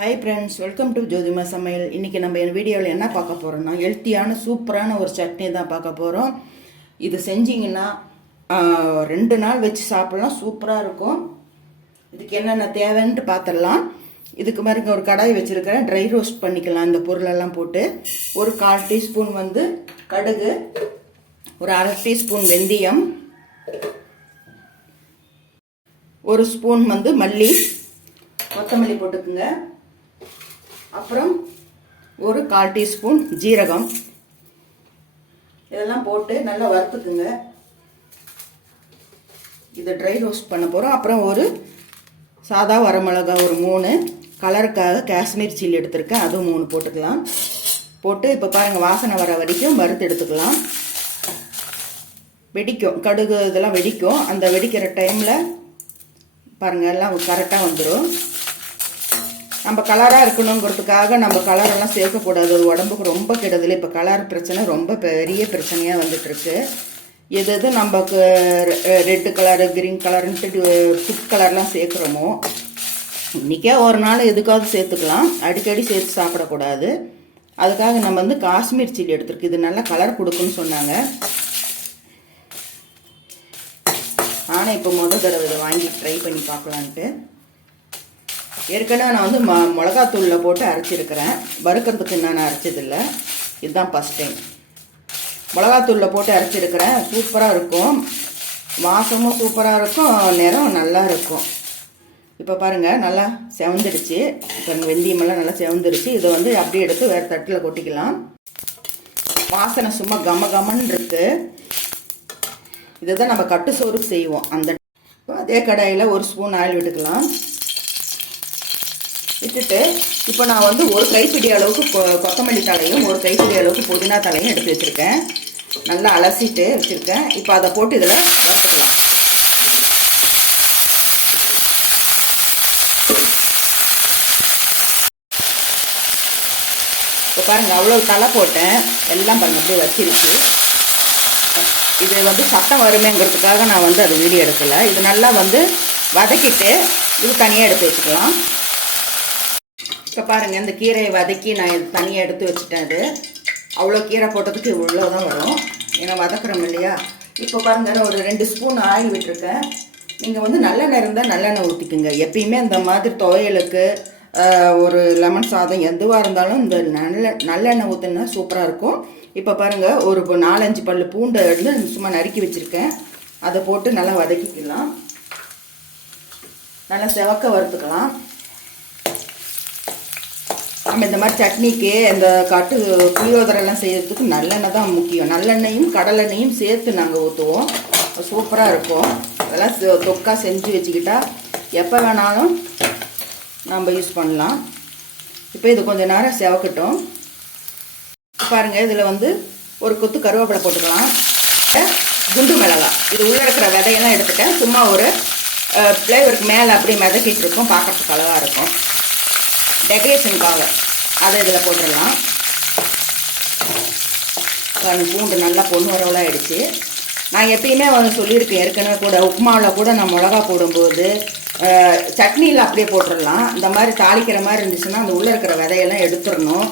Hi friends, welcome to ஜோதிமா சமையல். இன்றைக்கி நம்ம என் வீடியோவில் என்ன பார்க்க போகிறோம்னா, ஹெல்த்தியான சூப்பரான ஒரு சட்னி தான் பார்க்க போகிறோம். இது செஞ்சிங்கன்னா 2 நாள் வச்சு சாப்பிட்லாம், சூப்பராக இருக்கும். இதுக்கு என்னென்ன தேவைன்ட்டு பார்த்துடலாம். இதுக்கு மாதிரி ஒரு கடாய் வச்சுருக்கிறேன், ட்ரை ரோஸ்ட் பண்ணிக்கலாம். இந்த பொருளெல்லாம் போட்டு ஒரு 1/4 டீஸ்பூன் கடுகு, ஒரு 1/2 டீஸ்பூன் வெந்தயம், 1 ஸ்பூன் மல்லி, கொத்தமல்லி போட்டுக்குங்க. அப்புறம் ஒரு 1/4 டீஸ்பூன் ஜீரகம். இதெல்லாம் போட்டு நல்லா வறுத்துக்குங்க. இதை ட்ரை ரோஸ்ட் பண்ண போகிறோம். அப்புறம் ஒரு சாதா வரமிளகாய் ஒரு 3, கலருக்காக காஷ்மீர் சில்லி எடுத்திருக்கேன், அதுவும் 3 போட்டுக்கலாம். போட்டு இப்போ பாருங்கள், வாசனை வர வரைக்கும் வறுத்து எடுத்துக்கலாம். வெடிக்கும், கடுகு இதெல்லாம் வெடிக்கும். அந்த வெடிக்கிற டைமில் பாருங்கள், எல்லாம் கரெக்டாக வந்துடும். நம்ம கலராக இருக்கணுங்கிறதுக்காக நம்ம கலரெல்லாம் சேர்க்கக்கூடாது, அது உடம்புக்கு ரொம்ப கெடுதல். இப்போ கலர் பிரச்சனை ரொம்ப பெரிய பிரச்சனையாக வந்துட்டுருக்கு. எது நமக்கு ரெட்டு கலரு, க்ரீன் கலருன்ட்டு ஃபுட் கலர்லாம் சேர்க்குறோமோ, இன்றைக்கே ஒரு நாள் எதுக்காவது சேர்த்துக்கலாம், அடிக்கடி சேர்த்து சாப்பிடக்கூடாது. அதுக்காக நம்ம காஷ்மீர் சில்லி எடுத்துருக்கு. இது நல்லா கலர் கொடுக்குன்னு சொன்னாங்க. ஆனால் இப்போ முதல் தடவை இதை வாங்கி ட்ரை பண்ணி பார்க்கலான்ட்டு. ஏற்கனவே நான் மிளகாத்தூளில் போட்டு அரைச்சிருக்கிறேன், வறுக்கிறதுக்கு நான் அரைச்சதில்லை, இதுதான் ஃபஸ்ட் டைம். மிளகாத்தூளில் போட்டு அரைச்சிருக்கிறேன், சூப்பராக இருக்கும், வாசமும் சூப்பராக இருக்கும், நிறம் நல்லா இருக்கும். இப்போ பாருங்கள், நல்லா செவந்துடுச்சு. பாருங்கள், வெந்தயமெல்லாம் நல்லா செவந்துடுச்சு. இதை அப்படியே எடுத்து வேறு தட்டில் கொட்டிக்கலாம். வாசனை சும்மா கமன்னு இருக்குது. இதை தான் நம்ம கட்டு சோறு செய்வோம். அதே கடாயில் 1 ஸ்பூன் ஆயில் விட்டுக்கலாம். விட்டுட்டு இப்போ நான் ஒரு கைப்பிடி அளவுக்கு கொத்தமல்லி தலையும், ஒரு கைப்பிடி அளவுக்கு புதினா தலையும் எடுத்து வச்சுருக்கேன். நல்லா அலசிட்டு வச்சுருக்கேன். இப்போ அதை போட்டு இதில் வறுத்துக்கலாம். இப்போ பாருங்கள், அவ்வளோ தலை போட்டேன், எல்லாம் பாருங்கள் அப்படியே வச்சிருச்சு. இது சத்தம் வருமேங்கிறதுக்காக நான் அது வீடியோ எடுக்கலை. இது நல்லா வதக்கிட்டு இது தனியாக எடுத்து வச்சுக்கலாம். இப்போ பாருங்கள், இந்த கீரையை வதக்கி நான் தனியாக எடுத்து வச்சுட்டேன். அது அவ்வளோ கீரை போட்டதுக்கு இவ்வளோ தான் வரும், ஏன்னா வதக்குறோம் இல்லையா. இப்போ பாருங்கள், ஒரு 2 ஸ்பூன் ஆயில் விட்டுருக்கேன். நீங்கள் நல்லெண்ணெய் இருந்தால் நல்லெண்ணெய் ஊற்றிக்குங்க. எப்பயுமே இந்த மாதிரி துவையலுக்கு ஒரு லெமன் சாதம் எதுவாக இருந்தாலும் இந்த நல்லெண்ணெய் ஊற்றினா சூப்பராக இருக்கும். இப்போ பாருங்கள், ஒரு 4-5 பல் பூண்டை சும்மா நறுக்கி வச்சுருக்கேன். அதை போட்டு நல்லா வதக்கிக்கலாம். நல்லா செவக்க வறுத்துக்கலாம். நம்ம இந்த மாதிரி சட்னிக்கு இந்த புளியோதரெல்லாம் செய்யறதுக்கு நல்லெண்ணெய் தான் முக்கியம். நல்லெண்ணெயும் கடலெண்ணெயும் சேர்த்து நாங்கள் ஊற்றுவோம், சூப்பராக இருக்கும். அதெல்லாம் தொக்கா செஞ்சு வச்சுக்கிட்டா எப்போ வேணாலும் நம்ம யூஸ் பண்ணலாம். இப்போ இது கொஞ்சம் நேரம் செவக்கட்டும். பாருங்கள், இதில் ஒரு கொத்து கருவேப்பிலை போட்டுக்கலாம். குண்டு மிளகாய், இது உள்ளே இருக்கிற விதையெல்லாம் எடுத்துட்டேன். சும்மா ஒரு ஃப்ளேவருக்கு மேலே அப்படியே மிதக்கிட்டு இருக்கும், பார்க்கறதுக்கு அழகாக இருக்கும். டெக்கரேஷனுக்காக அதை இதில் போட்டுடலாம். பூண்டு நல்லா பொண்ணு வரவளாக ஆகிடுச்சு. நான் எப்பயுமே சொல்லியிருக்கேன் ஏற்கனவே கூட, உப்புமாவில் கூட நான் மிளகா போடும்போது சட்னியில் அப்படியே போட்டுடலாம். இந்த மாதிரி தாளிக்கிற மாதிரி இருந்துச்சுன்னா அந்த உள்ளே இருக்கிற விதையெல்லாம் எடுத்துடணும்.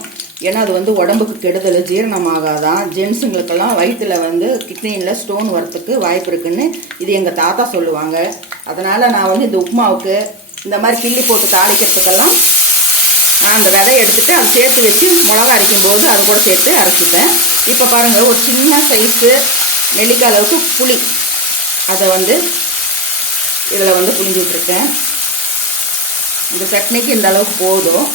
ஏன்னா அது உடம்புக்கு கெடுதல், ஜீரணமாகாதான். ஜென்ஸுங்களுக்கெல்லாம் வயிற்றில் கிட்னியில் ஸ்டோன் வரத்துக்கு வாய்ப்பு இருக்குதுன்னு இது எங்கள் தாத்தா சொல்லுவாங்க. அதனால் நான் இந்த உப்புமாவுக்கு இந்த மாதிரி கிள்ளி போட்டு தாளிக்கிறதுக்கெல்லாம் நான் அந்த விதையை எடுத்துகிட்டு அதை சேர்த்து வச்சு மிளகா அரைக்கும்போது அது கூட சேர்த்து அரைச்சிப்பேன். இப்போ பாருங்கள், ஒரு சின்ன சைஸு நெல்லிக்காய் அளவுக்கு புளி, அதை இதில் புளிஞ்சு விட்ருக்கேன். இந்த சட்னிக்கு இந்த அளவுக்கு போதும்.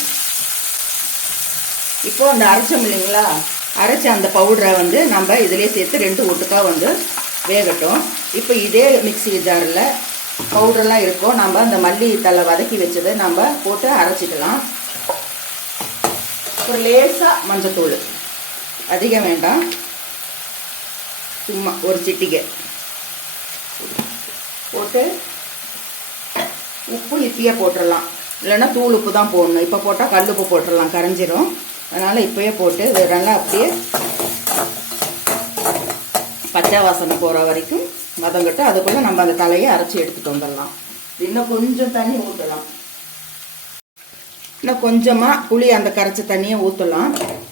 இப்போது அந்த அரைச்சோம் இல்லைங்களா, அரைச்ச அந்த பவுடரை நம்ம இதிலே சேர்த்து 2 ஒட்டுக்கா வேகட்டும். இப்போ இதே மிக்ஸி ஜாரில் பவுடரெல்லாம் இருக்கும், நம்ம அந்த மல்லி தலை வதக்கி வச்சதை நம்ம போட்டு அரைச்சிக்கலாம். ஒரு லேசாக மஞ்சத்தூள், அதிகம் வேண்டாம், சும்மா ஒரு சிட்டிகை போட்டு உப்பு இப்பயே போட்டுடலாம். இல்லைன்னா தூள் உப்பு தான் போடணும். இப்போ போட்டால் கல் உப்பு போட்டுடலாம், கரைஞ்சிரும். அதனால் இப்போயே போட்டு நல்லா அப்படியே பச்சை வாசனை போகிற வரைக்கும் வதங்கட்டும். அதுக்குள்ளே நம்ம அந்த தலையை அரைச்சி எடுத்துகிட்டு வந்துடலாம். இன்னும் கொஞ்சம் தண்ணி ஊற்றலாம். இன்னும் கொஞ்சமாக புளி அந்த கரைச்ச தண்ணியை ஊற்றலாம்.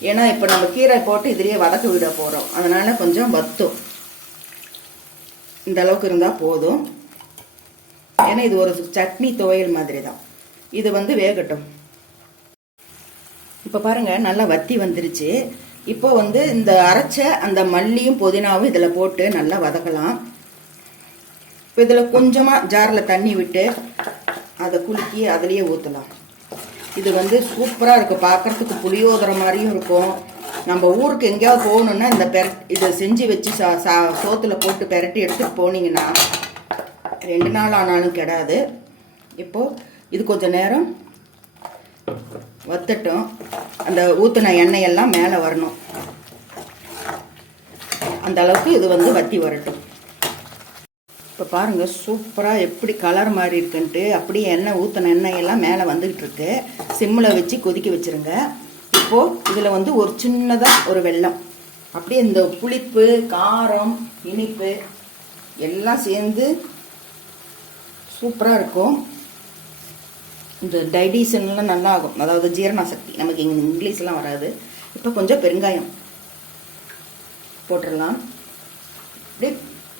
ஏன்னா இப்போ நம்ம கீரை போட்டு இதுலேயே வதக்க விட போகிறோம். அதனால் கொஞ்சம் வத்தும். இந்த அளவுக்கு இருந்தால் போதும். ஏன்னா இது ஒரு சட்னி துவையல் மாதிரி தான். இது வந்து வேகட்டும். இப்போ பாருங்கள் நல்லா வத்தி வந்துருச்சு. இப்போ வந்து இந்த அரைச்ச அந்த மல்லியும் புதினாவும் இதில் போட்டு நல்லா வதக்கலாம். இப்போ இதில் கொஞ்சமாக ஜாரில் தண்ணி விட்டு அதை குலுக்கி அதிலேயே ஊற்றலாம். இது வந்து சூப்பராக இருக்கும். பார்க்குறதுக்கு புளியோதரை மாதிரியும் இருக்கும். நம்ம ஊருக்கு எங்கேயாவது போகணுன்னா இந்த இதை செஞ்சு வச்சு சோத்தில் போட்டு பெரட்டி எடுத்துகிட்டு போனீங்கன்னா 2 நாள் ஆனாலும் கெடாது. இப்போது இது கொஞ்சம் நேரம் வத்தட்டும். அந்த ஊற்றின எண்ணெயெல்லாம் மேலே வரணும். அந்த அளவுக்கு இது வந்து வத்தி வரட்டும். இப்போ பாருங்கள் சூப்பராக எப்படி கலர் மாதிரி இருக்குன்ட்டு. அப்படியே எண்ணெய் ஊற்றின எண்ணெயெல்லாம் மேலே வந்துக்கிட்டு இருக்கு. சிம்மில் வச்சு கொதிக்க வச்சுருங்க. இப்போது இதில் வந்து ஒரு சின்னதாக ஒரு வெல்லம், அப்படியே இந்த புளிப்பு காரம் இனிப்பு எல்லாம் சேர்ந்து சூப்பராக இருக்கும். இந்த டைஜஷன்லாம் நல்லா ஆகும். அதாவது ஜீரண சக்தி நமக்கு இங்கிலீஷ்லாம் வராது. இப்போ கொஞ்சம் பெருங்காயம் போட்டுடலாம். அப்படியே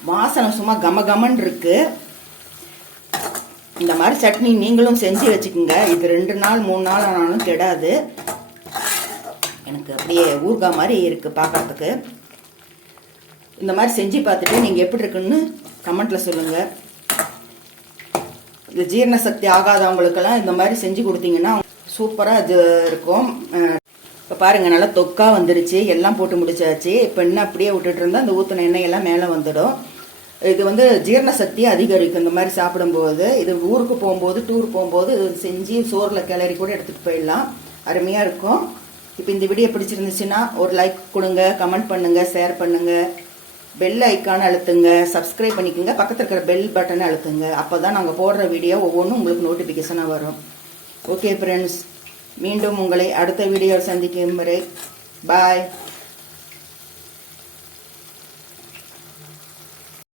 வாசனை சும்மா கமகமன்னு இருக்கு. இந்த மாதிரி சட்னி நீங்களும் செஞ்சு வச்சுக்கோங்க. இது 2 நாள் 3 நாள் ஆனாலும் கெடாது. எனக்கு அப்படியே ஊறுகாய் மாதிரி இருக்கு பார்க்கறதுக்கு. இந்த மாதிரி செஞ்சு பார்த்துட்டு நீங்கள் எப்படி இருக்குன்னு கமெண்ட்ல சொல்லுங்க. இந்த ஜீரண சக்தி ஆகாதவங்களுக்கெல்லாம் இந்த மாதிரி செஞ்சு கொடுத்தீங்கன்னா சூப்பராக இது இருக்கும். இப்போ பாருங்கள் நல்லா தொக்கா வந்துருச்சு. எல்லாம் போட்டு முடிச்சாச்சு. இப்போ என்ன அப்படியே விட்டுட்டு இருந்தால் அந்த ஊற்றின எண்ணெயெல்லாம் மேலே வந்துடும். இது வந்து ஜீரண சக்தி அதிகரிக்கும் இந்த மாதிரி சாப்பிடும்போது. இது ஊருக்கு போகும்போது டூர் போகும்போது இது செஞ்சு சோறில் கிளறி கூட எடுத்துகிட்டு போயிடலாம். அருமையாக இருக்கும். இப்போ இந்த வீடியோ பிடிச்சிருந்துச்சுன்னா ஒரு லைக் கொடுங்க, கமெண்ட் பண்ணுங்கள், ஷேர் பண்ணுங்கள், பெல் ஐக்கானை அழுத்துங்க, சப்ஸ்கிரைப் பண்ணிக்கோங்க, பக்கத்தில் இருக்கிற பெல் பட்டனை அழுத்துங்க. அப்போ தான் நாங்கள் போடுற வீடியோ ஒவ்வொன்றும் உங்களுக்கு நோட்டிஃபிகேஷனாக வரும். ஓகே ஃப்ரெண்ட்ஸ், மீண்டும் உங்களை அடுத்த வீடியோவில் சந்திக்கும் வரை பாய்.